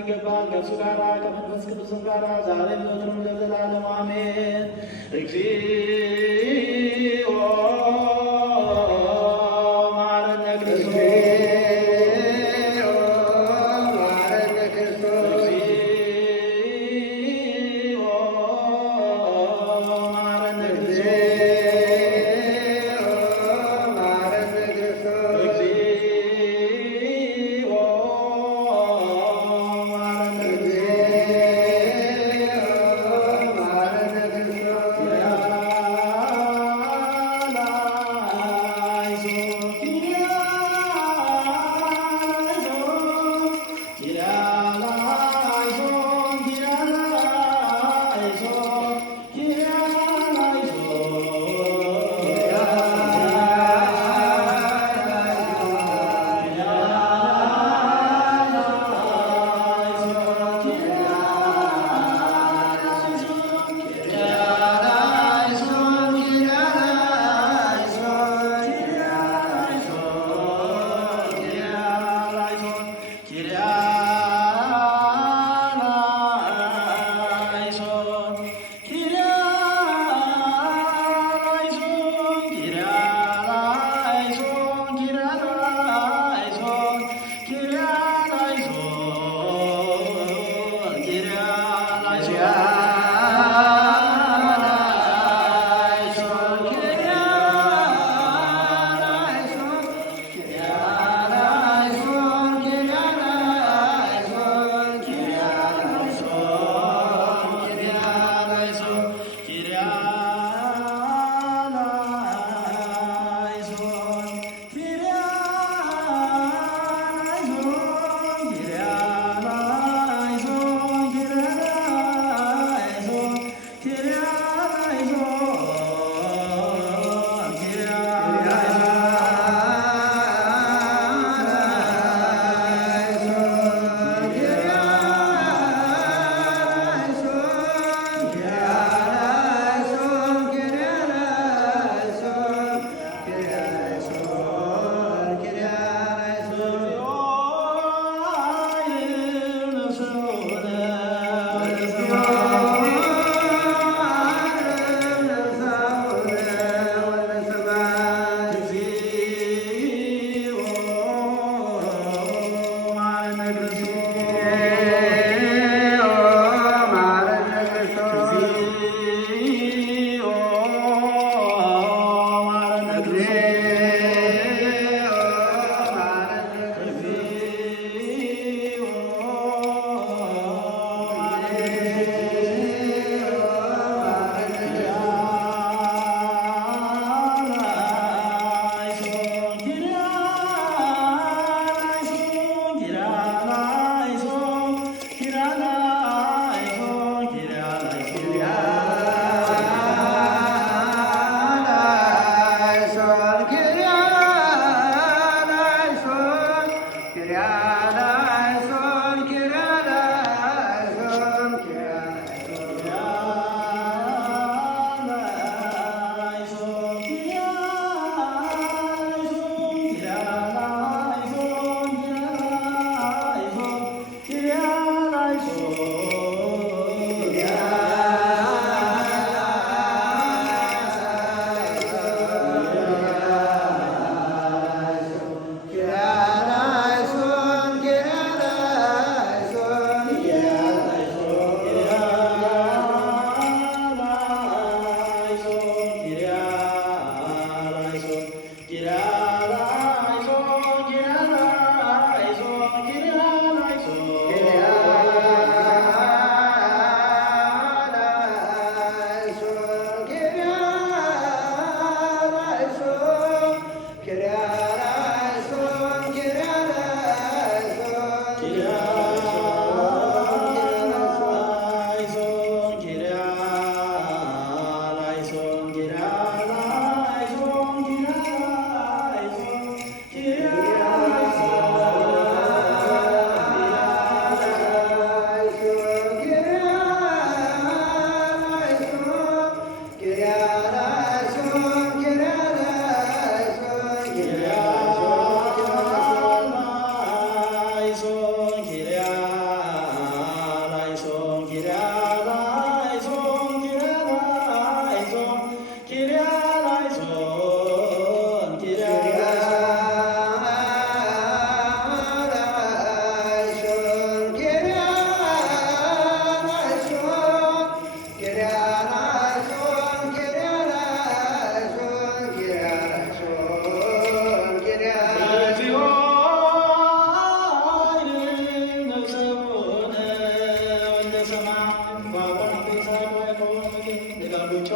ይገባል ከእሱ ጋራ ከመንፈስ ቅዱስም ጋራ ዛሬም ዘወትርም ለዘላለሙ አሜን። እግዚኦ መሐረነ ክርስቶስ እግዚኦ መሐረነ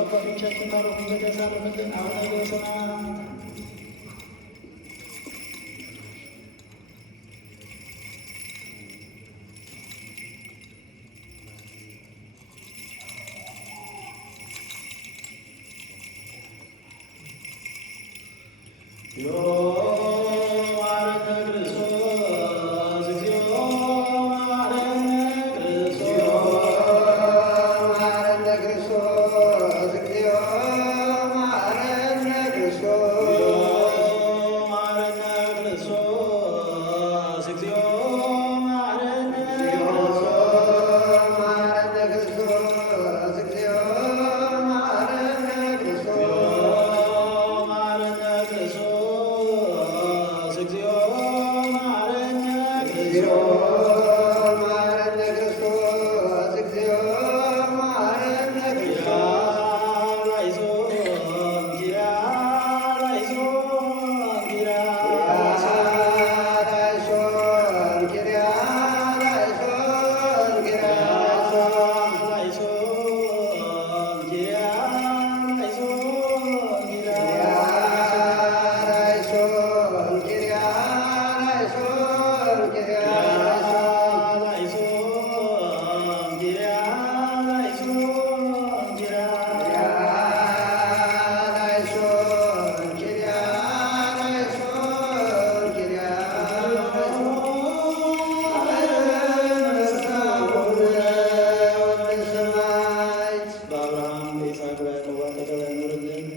አባቶቻችን ባረፉበት ያሳረፈልን አቡነ ዘበሰማያት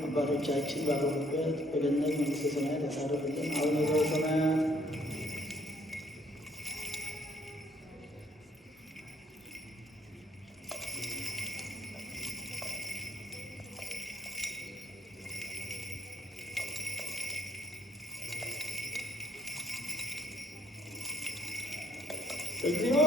አባቶቻችን ባረፉበት በገነት መንግሥተ ሰማያት ያሳርፍልን። አቡነ ዘበሰማያት እግዚኦ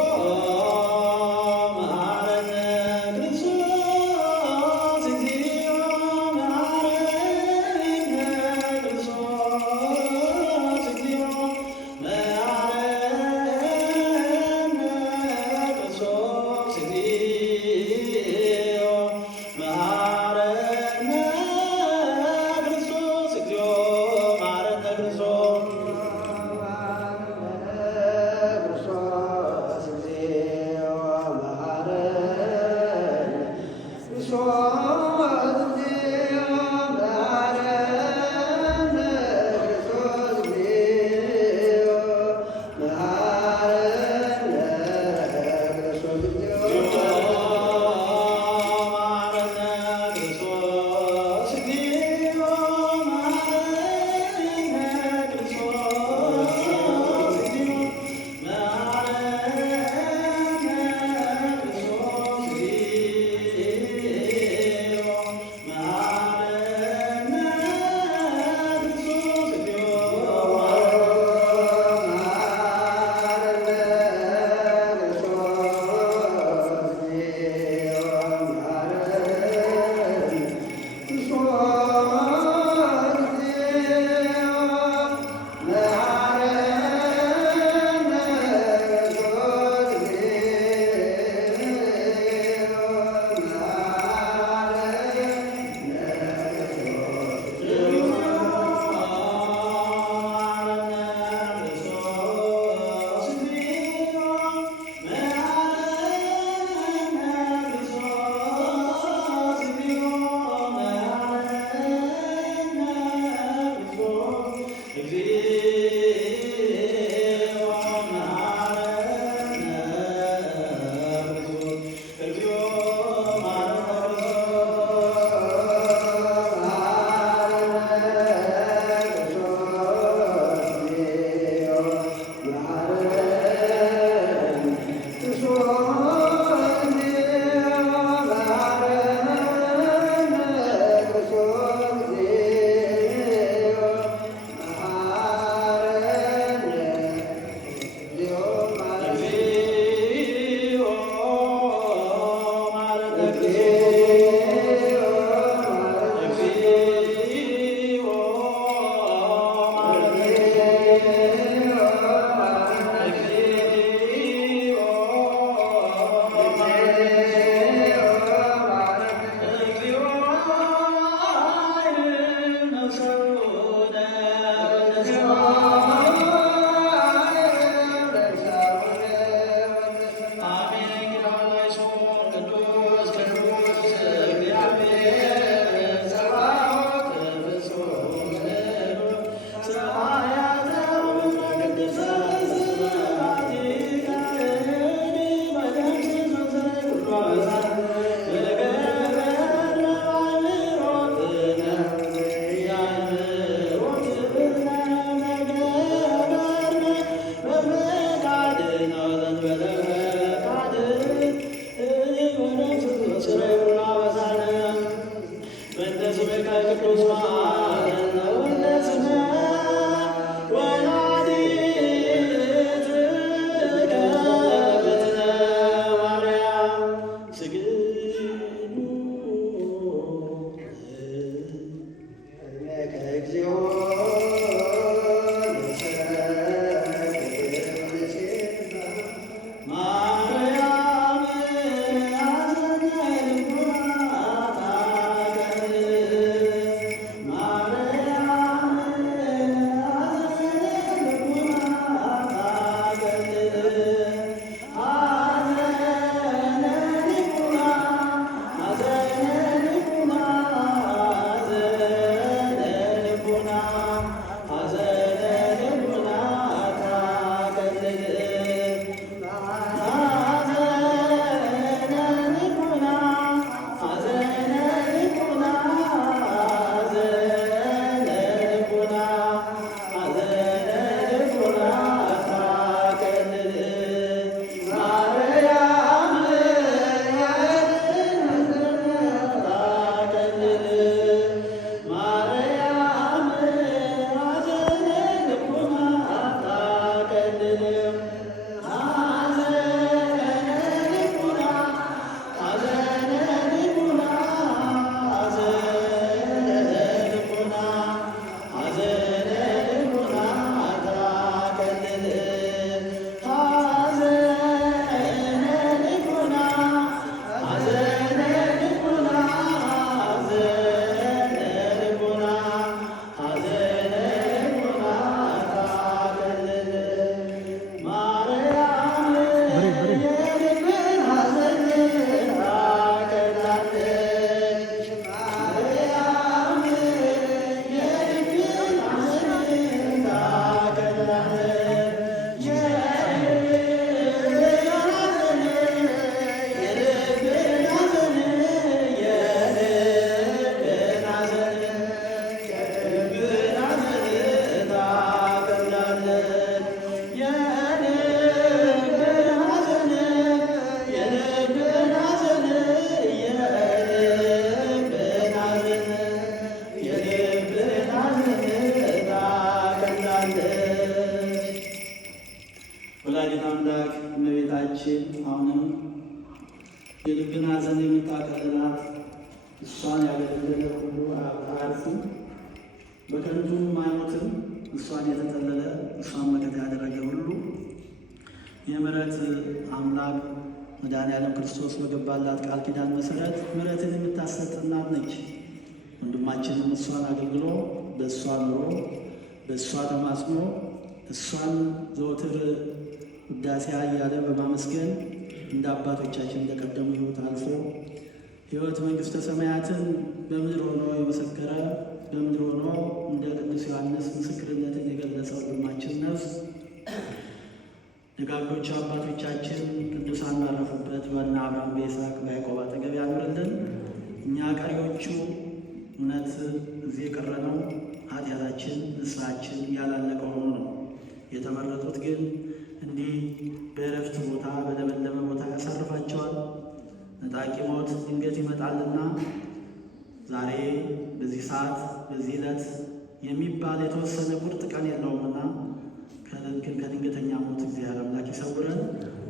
እመቤታችን አሁንም የልብን ሐዘን የምታቀልላት እሷን ያገለገለ ሁሉ አያርፍም፣ በከንቱም አይሞትም። እሷን የተጠለለ እሷን መከታ ያደረገ ሁሉ የምሕረት አምላክ መድኃኔዓለም ክርስቶስ በገባላት ቃል ኪዳን መሰረት ምሕረትን የምታሰጥ እናት ነች። ወንድማችንም እሷን አገልግሎ በእሷ ኑሮ በእሷ ተማጽኖ እሷን ዘወትር ውዳሴ እያለ በማመስገን እንደ አባቶቻችን እንደቀደሙ ሕይወት አልፎ ሕይወት መንግሥተ ሰማያትን በምድር ሆኖ የመሰከረ በምድር ሆኖ እንደ ቅዱስ ዮሐንስ ምስክርነትን የገለጸ ወንድማችን ነፍስ ደጋጎቹ አባቶቻችን ቅዱሳን ባረፉበት በእነ አብርሃም በይስሐቅ በያዕቆብ አጠገብ ያኑርልን። እኛ ቀሪዎቹ እውነት እዚህ የቀረነው ኃጢአታችን ንስሐችን ያላለቀ ሆኖ ነው። የተመረጡት ግን እንዲህ በእረፍት ቦታ በለመለመ ቦታ ያሳርፋቸዋል። ነጣቂ ሞት ድንገት ይመጣልና ዛሬ በዚህ ሰዓት በዚህ ዕለት የሚባል የተወሰነ ቁርጥ ቀን የለውምና ከድንገተኛ ሞት እግዚአብሔር አምላክ ይሰውረን።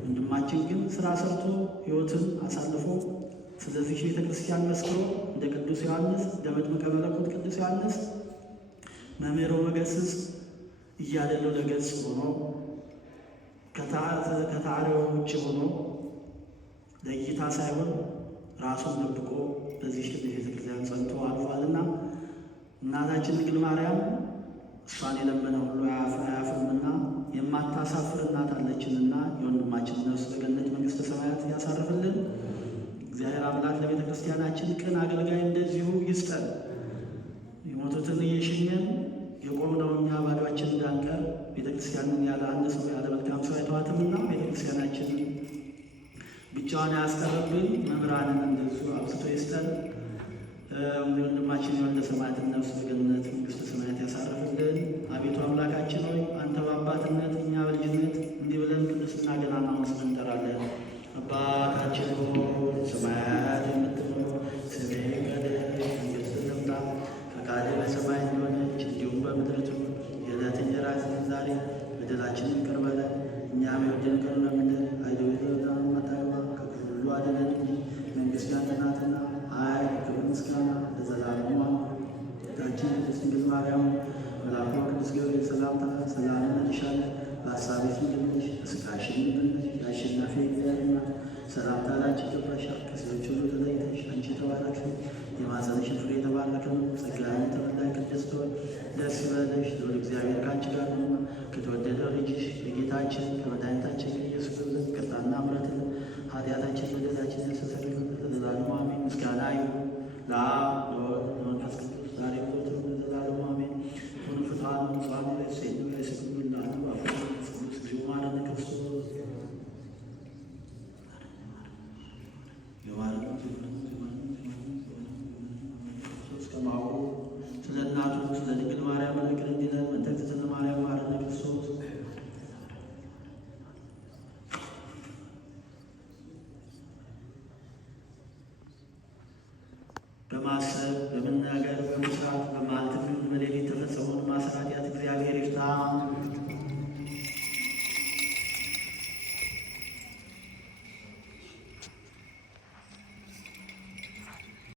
ወንድማችን ግን ስራ ሰርቶ ሕይወትን አሳልፎ ስለዚህ ቤተ ክርስቲያን መስክሮ እንደ ቅዱስ ዮሐንስ እንደ መጥምቀ መለኮት ቅዱስ ዮሐንስ መምህሮ መገስጽ እያደለው ለገጽ ሆኖ ከታሪው ውጭ ሆኖ ለእይታ ሳይሆን ራሱን ደብቆ በዚህ ቤተ ክርስቲያን ጸንቶ አልፏልና እናታችን ድንግል ማርያም እሷን የለመነ ሁሉ አያፍርምና የማታሳፍር እናት አለችንና የወንድማችን ነፍስ በገነት መንግሥተ ሰማያት ያሳርፍልን። እግዚአብሔር አምላክ ለቤተ ክርስቲያናችን ቅን አገልጋይ እንደዚሁ ይስጠን። የሞቱትን እየሸኘን የቆምነው እኛ ባዶአችን እንዳንቀር ቤተ ክርስቲያንን ያለ አንድ ሰው ያለ መልካም ሰው አይተዋትምና ቤተ ክርስቲያናችንን ብቻዋን ያስቀርብን። መምህራንን እንደዚሁ አብዝቶ ይስጠን። ወንድማችን የወልደ ሰማያትን ነፍስ በገነት መንግሥተ ሰማያት ያሳርፍልን። አቤቱ አምላካችን ሆይ አንተ በአባትነት እኛ በልጅነት እንዲህ ብለን ቅዱስና ገናና ስምህ እንጠራለን። አባታችን ሆይ ሰማያት የምትኖር ስምህ ይቀደስ፣ መንግሥትህ ትምጣ፣ ፈቃድህ በሰማይ እንደሆነች እንዲሁም በምድር ትሁን። የዕለት እንጀራችንን ዛሬ በደላችንን ይቅር በለን እኛም የበደሉንን እንደምንል፣ አይደለም አታግባን፣ ከክፉ ሁሉ አድነን እንጂ መንግሥት ያንተ ናትና ኃይል፣ ክብር፣ ምስጋና ለዘላለሙ አሜን። ጌታችን ቅድስት ድንግል ማርያም መልአኩ ቅዱስ ገብርኤል ሰላምታ ሰላም እንልሻለን፣ በሐሳብሽ ድንግል ነሽ፣ በሥጋሽም ድንግል ነሽ። የአሸናፊ እግዚአብሔር እናት ሰላምታ ላንቺ ይገባሻል። ከሴቶች ሁሉ ተለይተሽ አንቺ የተባረክሽ ነሽ፣ የማኅፀንሽ ፍሬ የተባረከ ነው። ጸጋን የተመላሽ ቅድስት ሆይ ደስ ይበልሽ፣ ልዑል እግዚአብሔር ከአንቺ ጋር ነውና ከተወደደው ልጅሽ ከጌታችን ከመድኃኒታችን ከኢየሱስ ክርስቶስ ይቅርታና ምሕረትን ኃጢአታችን በደላችን ያስተሰርይልን ለዘላለሙ አሜን። ምስጋና ይሁን ለአብ ለወልድ ለመንፈስ ቅዱስ ዛሬም ዘወትርም ለዘላለሙ አሜን። ሁሉ ፍትሐን ንጹሐን ለሴኑ ለስግዱ ለአንዱ አፍ ቅዱስ እግዚኦ መሐረነ ክርስቶስ ከማሁ ስለ እናቱ ስለ ድንግል ማርያም ይቅር እንዲለን መንተክትነ ማርያም መሐረነ ክርስቶስ በማሰብ በመናገር